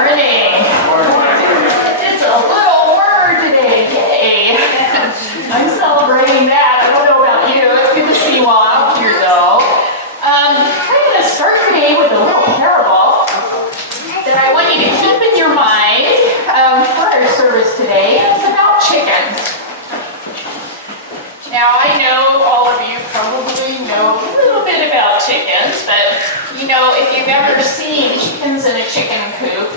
morning. It's a little warmer today. Yay. I'm celebrating that. I don't know about you. It's good to see you all out here, though. I'm going to start today with a little parable that I want you to keep in your mind for our service today. It's about chickens. Now, I know all of you probably know a little bit about chickens, but, you know, if you've ever seen chickens in a chicken coop,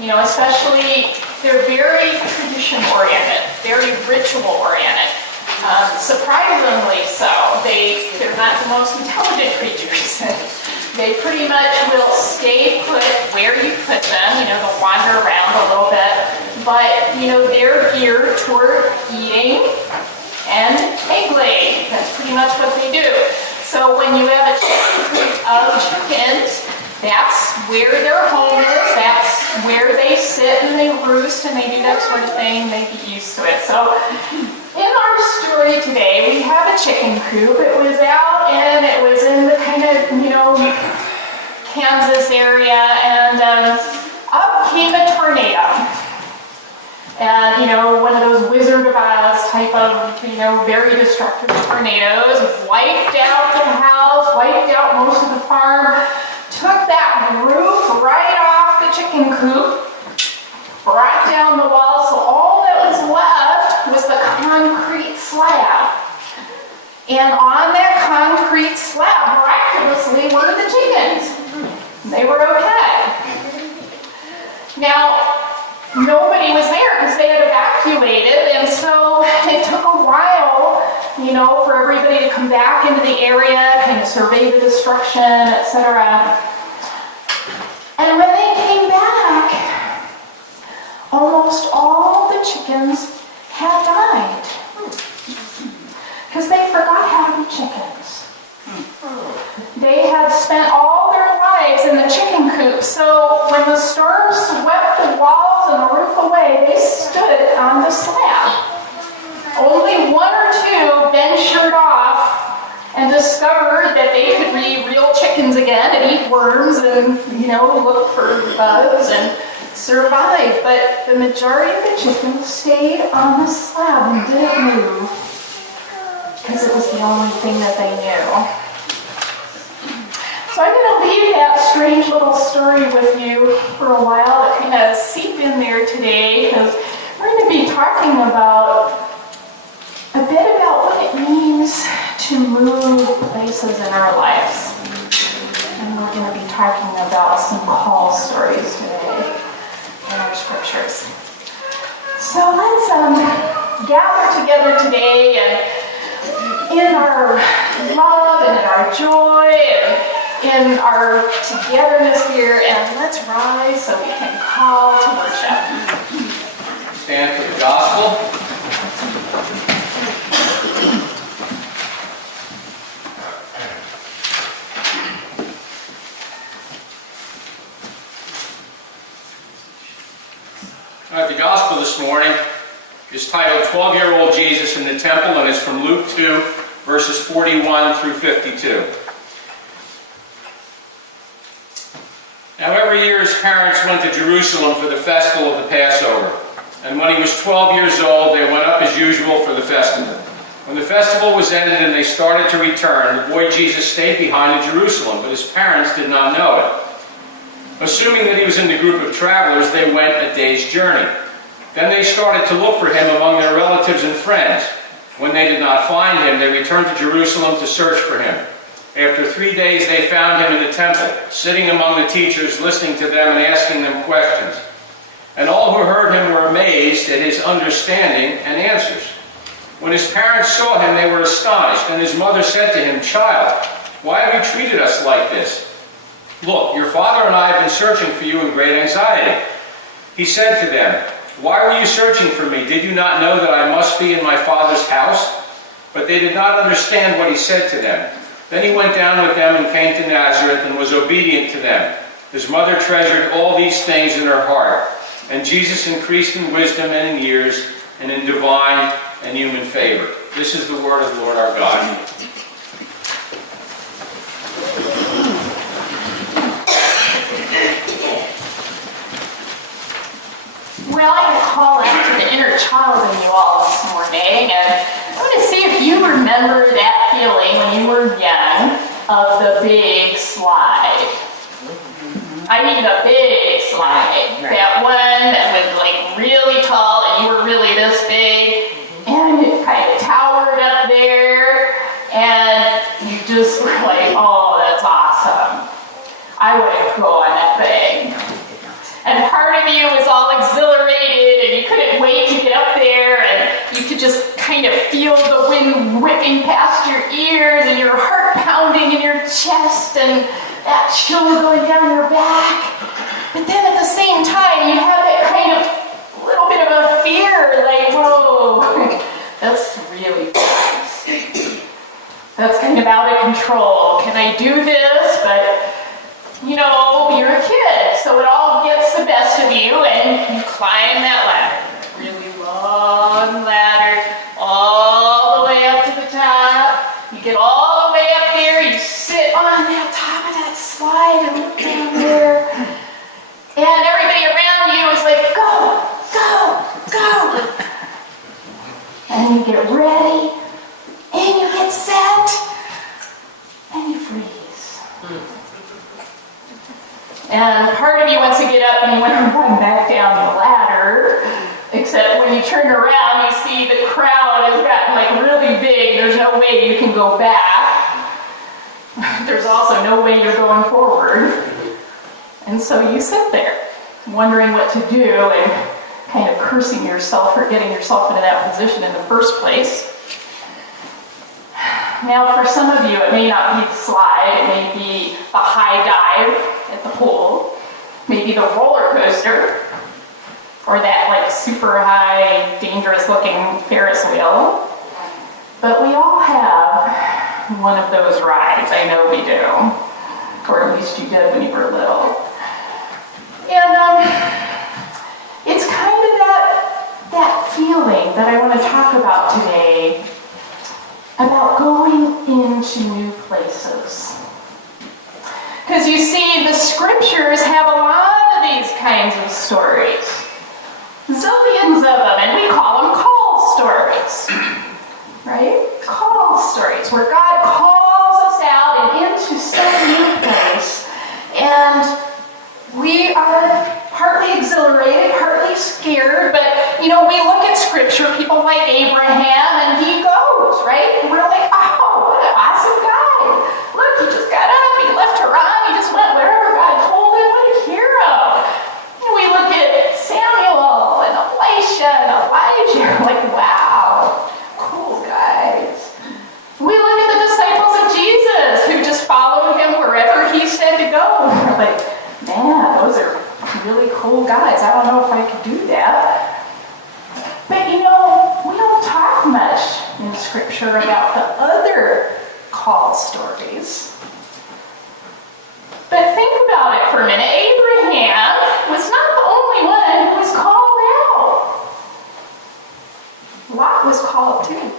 you know, especially, they're very tradition-oriented, very ritual-oriented. Surprisingly so. They're not the most intelligent creatures. They pretty much will stay put where you put them, you know, they'll wander around a little bit, but, you know, they're geared toward eating and egg laying. That's pretty much what they do. So when you have a chicken coop of chickens, that's where their home is, that's where they sit and they roost and they do that sort of thing, they get used to it. So in our story today, we have a chicken coop. It was out and it was in the kind of, you know, Kansas area, and up came a tornado. And, you know, one of those Wizard of Oz type of, you know, very destructive tornadoes, wiped out the house, wiped out most of the farm, took that roof right off the chicken coop, brought down the wall, so all that was left was the concrete slab. And on that concrete slab, miraculously, were the chickens. They were okay. Now, nobody was there because they had evacuated, and so it took a while, you know, for everybody to come back into the area, kind of survey the destruction, etc. And when they came back, almost all the chickens had died because they forgot how to be chickens. They had spent all their lives in the chicken coop, so when the storm swept the walls and the roof away, they stood on the slab. Only one or two ventured off and discovered that they could be real chickens again and eat worms and, you know, look for bugs and survive. But the majority of the chickens stayed on the slab and didn't move because it was the only thing that they knew. So I'm going to leave that strange little story with you for a while to kind of seep in there today, because we're going to be talking about a bit about what it means to move places in our lives. And we're going to be talking about some call stories today in our scriptures. So let's gather together today and in our love and in our joy and in our togetherness here, and let's rise so we can call to worship. Stand for the gospel. All right, the gospel this morning is titled 12-Year-Old Jesus in the Temple, and it's from Luke 2, verses 41 through 52. Now every year his parents went to Jerusalem for the festival of the Passover. And when he was 12 years old, they went up as usual for the festival. When the festival was ended and they started to return, the boy Jesus stayed behind in Jerusalem, but his parents did not know it. Assuming that he was in the group of travelers, they went a day's journey. Then they started to look for him among their relatives and friends. When they did not find him, they returned to Jerusalem to search for him. After 3 days, they found him in the temple, sitting among the teachers, listening to them and asking them questions. And all who heard him were amazed at his understanding and answers. When his parents saw him, they were astonished, and his mother said to him, "Child, why have you treated us like this? Look, your father and I have been searching for you in great anxiety." He said to them, "Why were you searching for me? Did you not know that I must be in my father's house?" But they did not understand what he said to them. Then he went down with them and came to Nazareth and was obedient to them. His mother treasured all these things in her heart. And Jesus increased in wisdom and in years and in divine and human favor. This is the word of the Lord our God. Well, I'm going to call out to the inner child in you all this morning, and I'm going to see if you remember that feeling when you were young of the big slide. I mean the big slide. Right. That one that was like really tall and you were really this big, and it kind of towered up there, and you just were like, oh, that's awesome. I want to go on that thing. And part of you was all exhilarated and you couldn't wait to get up there, and you could just kind of feel the wind whipping past your ears and your heart pounding in your chest and that chill going down your back. But then at the same time, you have that kind of little bit of a fear, like, whoa, that's really fast. That's kind of out of control. Can I do this? But you know, you're a kid, so it all gets the best of you, and you climb that ladder. Really long ladder, all the way up to the top. You get all the way up there, you sit on the top of that slide and look down there. And everybody around you is like, go, go, go. And you get ready, and you get set, and you freeze. And part of you wants to get up and you want to run back down the ladder, except when you turn around, you see the crowd has gotten like really big. There's no way you can go back. There's also no way you're going forward. And so you sit there, wondering what to do and kind of cursing yourself for getting yourself into that position in the first place. Now, for some of you, it may not be the slide, it may be the high dive at the pool, maybe the roller coaster, or that like super high, dangerous looking Ferris wheel. But we all have one of those rides, I know we do, or at least you did when you were little. And it's kind of that feeling that I want to talk about today, about going into new places. Because you see, the scriptures have a lot of these kinds of stories. Zillions of them, and we call them call stories. Right? Call stories, where God calls us out and into some new place. And we are partly exhilarated, partly scared, but you know, we look at scripture, people like Abraham, and he goes, right? And we're like, oh, what an awesome guy. Look, he just got up, he left Haran, he just went wherever God told him. What a hero. And we look at Samuel and Elisha and Elijah, we're like, wow, cool guys. We look at the disciples of Jesus who just followed him wherever he said to go. We're like, man, those are really cool guys. I don't know if I could do that. But you know, we don't talk much in scripture about the other call stories. But think about it for a minute. Abraham was not the only one who was called out. Lot was called too.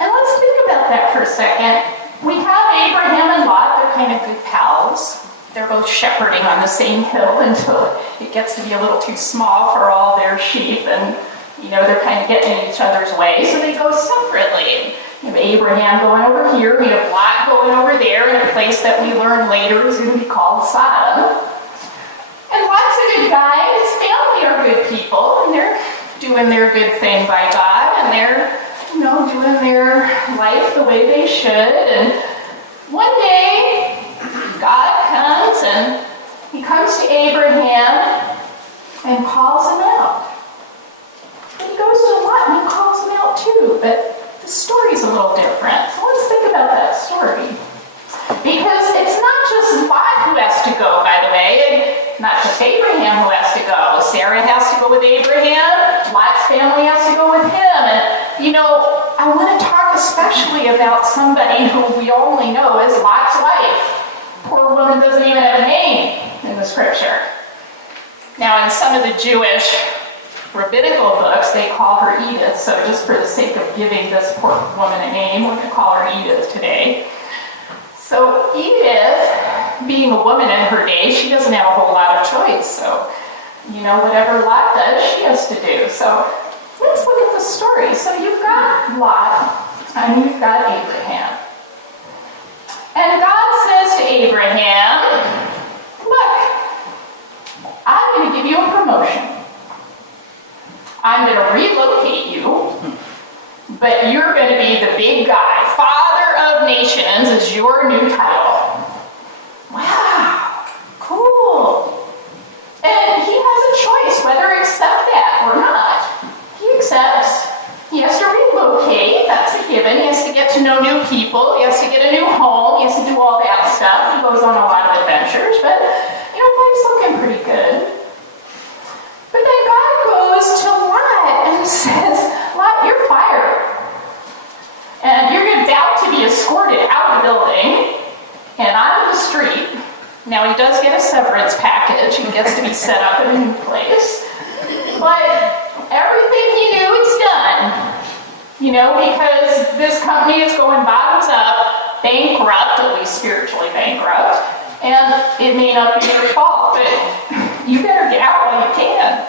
And let's think about that for a second. We have Abraham and Lot, they're kind of good pals. They're both shepherding on the same hill until it gets to be a little too small for all their sheep, and you know, they're kind of getting in each other's way, so they go separately. You have Abraham going over here, we have Lot going over there in a place that we learn later is going to be called Sodom. And Lot's a good guy, his family are good people, and they're doing their good thing by God, and they're doing their life the way they should. And one day, God comes and he comes to Abraham and calls him out. And he goes to Lot and he calls him out too, but the story's a little different. So let's think about that story. Because it's not just Lot who has to go, by the way, and not just Abraham who has to go. Sarah has to go with Abraham, Lot's family has to go with him. And you know, I want to talk especially about somebody who we only know as Lot's wife. Poor woman doesn't even have a name in the scripture. Now, in some of the Jewish rabbinical books, they call her Edith, so just for the sake of giving this poor woman a name, we're going to call her Edith today. So Edith being a woman in her day, she doesn't have a whole lot of choice. So, whatever Lot does, she has to do. So let's look at the story. So you've got Lot and you've got Abraham. And God says to Abraham, look, I'm going to give you a promotion. I'm going to relocate you, but you're going to be the big guy. Father of Nations is your new title. Wow, cool. And he has a choice whether to accept that or not. He accepts. He has to relocate. That's a given. He has to get to know new people. He has to get a new home. He has to do all that stuff. He goes on a lot of adventures, but life's looking pretty good. But then God goes to Lot and says, Lot, you're fired. And you're about to be escorted out of the building and onto the street. Now he does get a severance package. He gets to be set up in a new place. But everything he knew is done. Because this company is going bottoms up, bankrupt, at least spiritually bankrupt. And it may not be your fault, but you better get out while you can.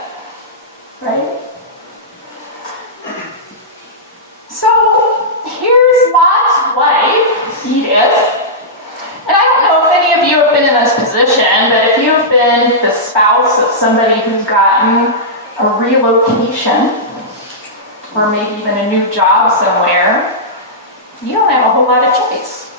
Right? So here's Lot's wife, Edith. And I don't know if any of you have been in this position, but if you've been the spouse of somebody who's gotten a relocation, or maybe even a new job somewhere, you don't have a whole lot of choice.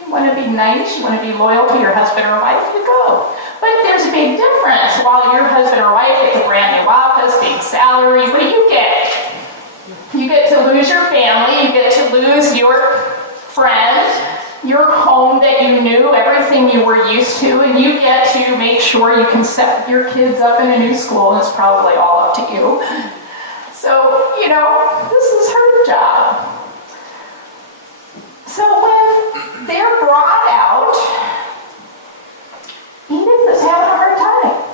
You want to be nice, you want to be loyal to your husband or wife, you go. But there's a big difference. While your husband or wife gets a brand new office, big salary, what do you get? You get to lose your family, you get to lose your friends, your home that you knew, everything you were used to, and you get to make sure you can set your kids up in a new school, and it's probably all up to you. So, this is her job. So when they're brought out, Edith is having a hard time.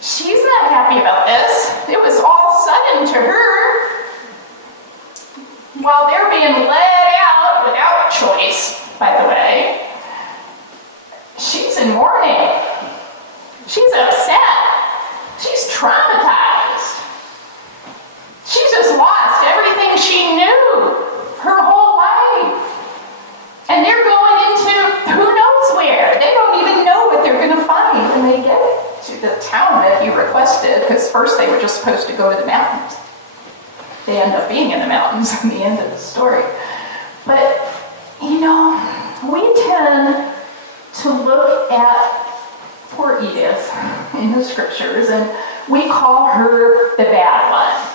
She's not happy about this. It was all sudden to her. While they're being led out without choice, by the way, she's in mourning. She's upset. She's traumatized. She's just lost everything she knew her whole life. And they're going into who knows where. They don't even know what they're going to find when they get to the town that he requested, because first they were just supposed to go to the mountains. They end up being in the mountains in the end of the story. But, we tend to look at poor Edith in the scriptures, and we call her the bad one.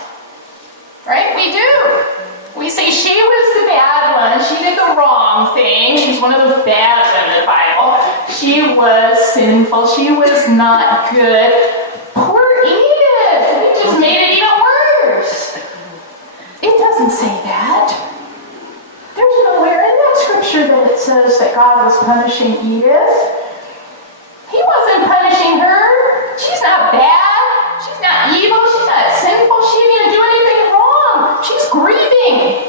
Right? We do. We say she was the bad one. She did the wrong thing. She's one of those bad women in the Bible. She was sinful. She was not good. Poor Edith. We just made it even worse. It doesn't say that. There's nowhere in that scripture that it says that God was punishing Edith. He wasn't punishing her. She's not bad. She's not evil. She's not sinful. She didn't even do anything wrong. She's grieving.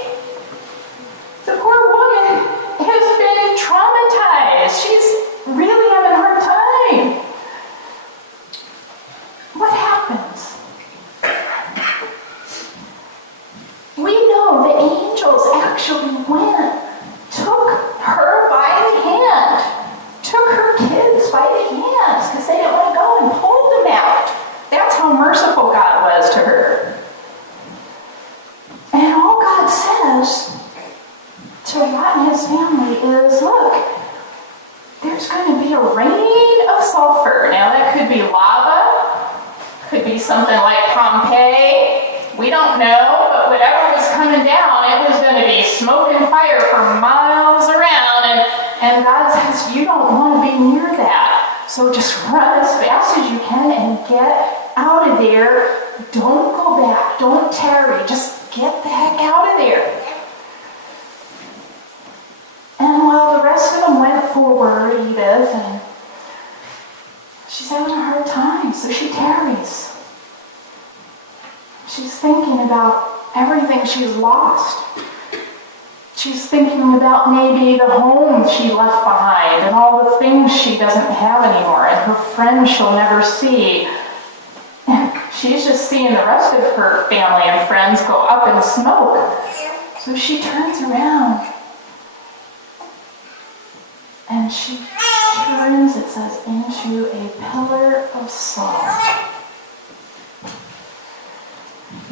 The poor woman has been traumatized. She's really having a hard time. What happens? We know the angels actually went, took her by the hand, took her kids by the hands because they didn't want to go, and pulled them out. That's how merciful God was to her. And all God says to Lot and his family is, look, there's going to be a rain of sulfur. Now that could be lava, could be something like Pompeii. We don't know, but whatever was coming down, it was going to be smoke and fire for miles around. And God says, you don't want to be near that. So just run as fast as you can and get out of there. Don't go back. Don't tarry. Just get the heck out of there. And while the rest of them went forward, Edith, and she's having a hard time, so she tarries. She's thinking about everything she's lost. She's thinking about maybe the home she left behind and all the things she doesn't have anymore and her friends she'll never see. And she's just seeing the rest of her family and friends go up in smoke. So she turns around and she turns, it says, into a pillar of salt.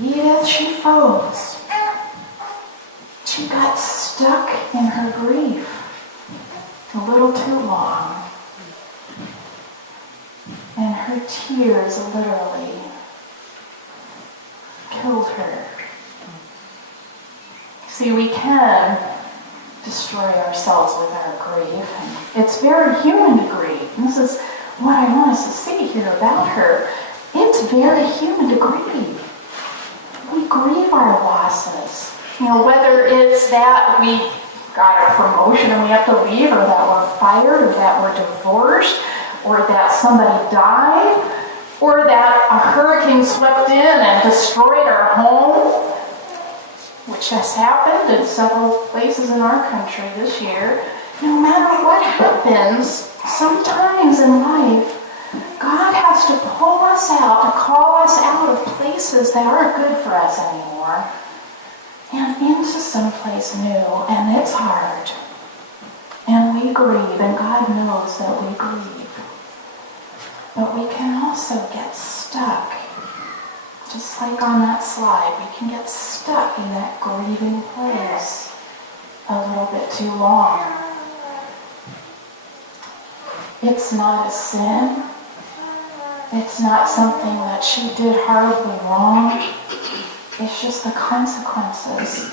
Edith, she froze. She got stuck in her grief a little too long. And her tears literally killed her. See, we can destroy ourselves with our grief. And it's very human to grieve. And this is what I want us to see here about her. It's very human to grieve. We grieve our losses. You know, whether it's that we got a promotion and we have to leave, or that we're fired, or that we're divorced, or that somebody died, or that a hurricane swept in and destroyed our home, which has happened in several places in our country this year. No matter what happens, sometimes in life, God has to pull us out, to call us out of places that aren't good for us anymore, and into someplace new, and it's hard. And we grieve, and God knows that we grieve. But we can also get stuck. Just like on that slide, we can get stuck in that grieving place a little bit too long. It's not a sin. It's not something that she did horribly wrong. It's just the consequences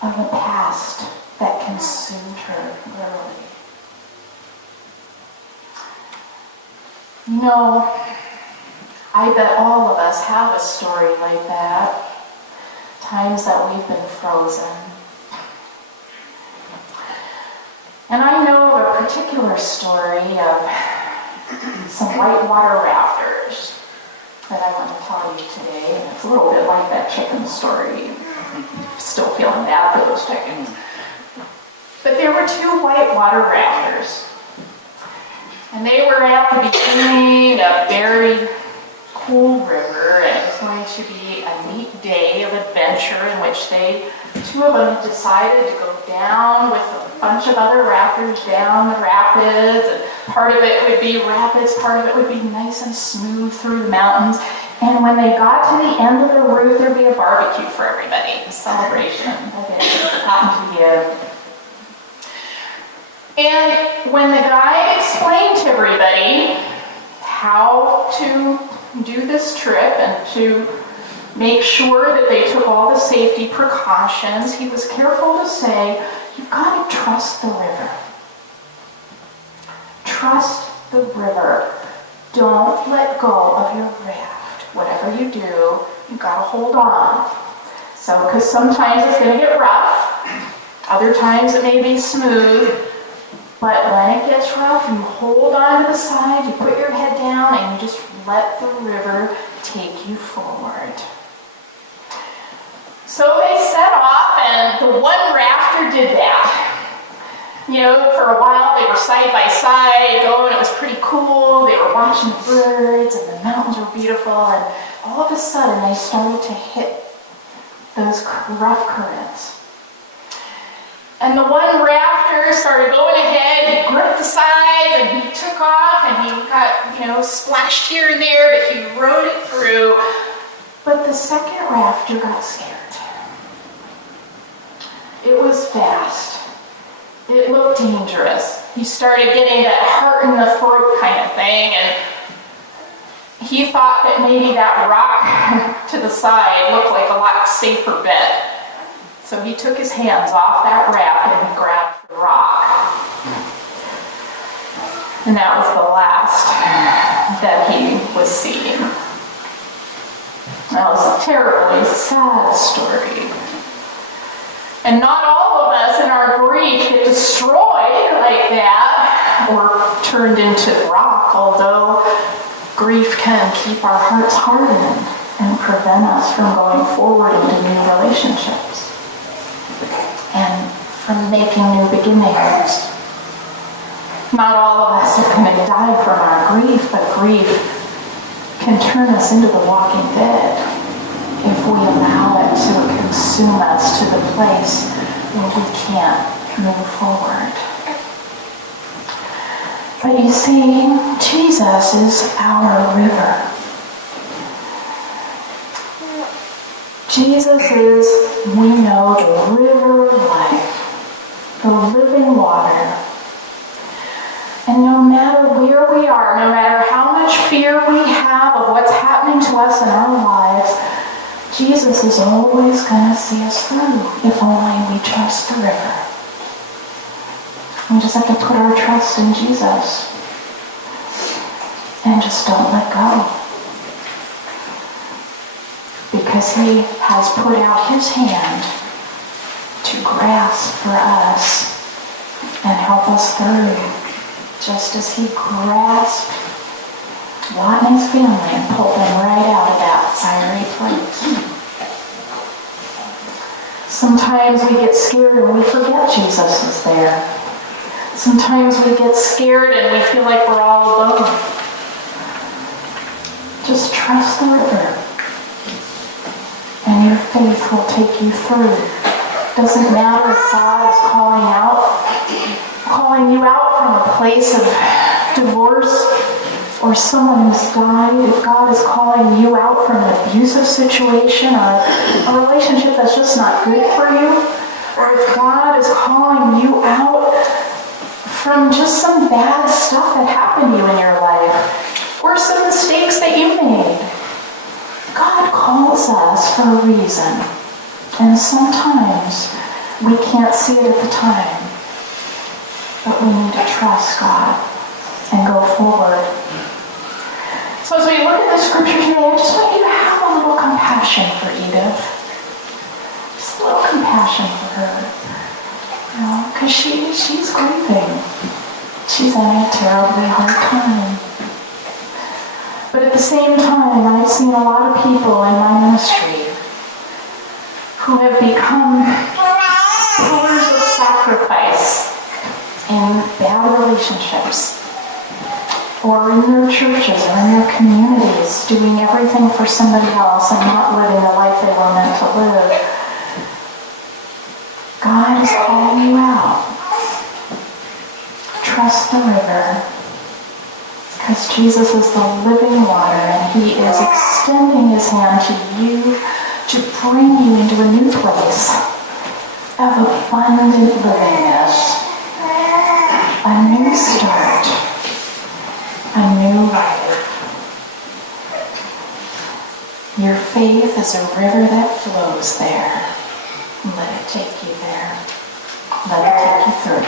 of the past that consumed her, literally. You know, I bet all of us have a story like that. Times that we've been frozen. And I know of a particular story of some whitewater rafters that I want to tell you today. And it's a little bit like that chicken story. I'm still feeling bad for those chickens. But there were two whitewater rafters. And they were at the beginning of a very cool river, and it was going to be a neat day of adventure in which two of them decided to go down with a bunch of other rafters down the rapids, and part of it would be rapids, part of it would be nice and smooth through the mountains. And when they got to the end of the route, there'd be a barbecue for everybody, a celebration that they happened to give. And when the guide explained to everybody how to do this trip and to make sure that they took all the safety precautions, he was careful to say, you've got to trust the river. Trust the river. Don't let go of your raft. Whatever you do, you've got to hold on. So, because sometimes it's going to get rough, other times it may be smooth, but when it gets rough, you hold on to the side, you put your head down, and you just let the river take you forward. So they set off, and the one rafter did that. You know, for a while they were side by side going, it was pretty cool, they were watching the birds, and the mountains were beautiful, and all of a sudden they started to hit those rough currents. And the one rafter started going ahead, he gripped the sides, and he took off, and he got, splashed here and there, but he rode it through. But the second rafter got scared. It was fast. It looked dangerous. He started getting that heart in the throat kind of thing, and he thought that maybe that rock to the side looked like a lot safer bet. So he took his hands off that raft and he grabbed the rock. And that was the last that he was seeing. That was a terribly sad story. And not all of us in our grief get destroyed like that or turned into rock, although grief can keep our hearts hardened and prevent us from going forward into new relationships. And from making new beginnings. Not all of us are going to die from our grief, but grief can turn us into the walking dead if we allow it to consume us to the place where we can't move forward. But you see, Jesus is our river. Jesus is, we know, the river of life, the living water. And no matter where we are, no matter how much fear we have of what's happening to us in our lives, Jesus is always going to see us through if only we trust the river. We just have to put our trust in Jesus and just don't let go. Because he has put out his hand to grasp for us and help us through, just as he grasped Lot and his family and pulled them right out of that fiery place. Sometimes we get scared and we forget Jesus is there. Sometimes we get scared and we feel like we're all alone. Just trust the river, and your faith will take you through. Doesn't matter if God is calling you out from a place of divorce or someone who's died. If God is calling you out from an abusive situation or a relationship that's just not good for you, or if God is calling you out from just some bad stuff that happened to you in your life, or some mistakes that you made. God calls us for a reason, and sometimes we can't see it at the time, but we need to trust God and go forward. So as we look at the scripture today, I just want you to have a little compassion for Edith. Just a little compassion for her. Because she's grieving. She's having a terribly hard time. But at the same time, I've seen a lot of people in my ministry who have become pillars of sacrifice in bad relationships, or in their churches or in their communities, doing everything for somebody else and not living the life they were meant to live. God is calling you out. Trust the river, because Jesus is the living water, and he is extending his hand to you to bring you into a new place of abundant livingness, a new start, a new life. Your faith is a river that flows there. Let it take you there. Let it take you through.